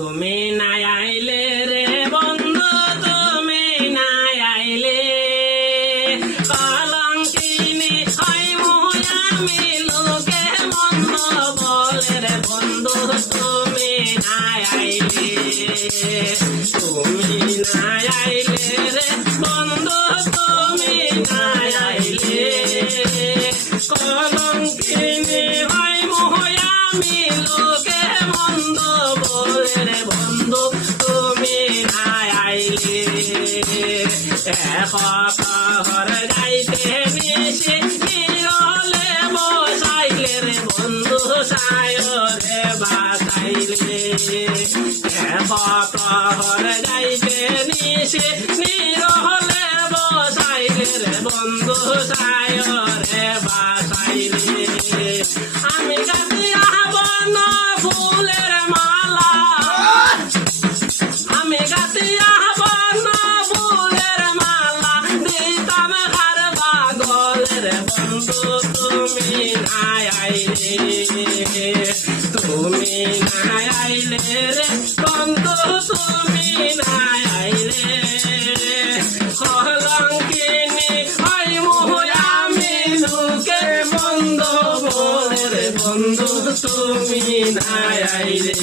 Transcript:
তুমি নাই আইলে রে বন্ধু, তুমি নাই আইলে কলঙ্কিনী হইমু আমি, লোকে মন্দ বলে রে বন্ধু তুমি নাই আইলে। তুমি নাই আইলে রে বন্ধু, তুমি নাই আইলে কলঙ্কিনী হইমু আমি, লোকে মন্দ বলে রে বন্ধু তুমি নাই আইলে। একহর যাইতে নিশি নিরলে বসাইলে রে বন্ধু সায়রে বাসাইলে। একহর যাইতে নিশি নিরলে বসাইলে রে বন্ধু সায়রে বাসাইলে। আমি গাতিয়া বন ফুলের মালা, আমি গাতিয়া বন ফুলের মালা, দিতাম হার বাগলের বন্ধু তুমি নাই আইলে। তুমি নাই আইলে রে বন্ধু, তুমি নাই আইলে কলঙ্কিনী হইমু আমি, লোকে মন্দ বলে রে বন্ধু তুমি নাই আইলে।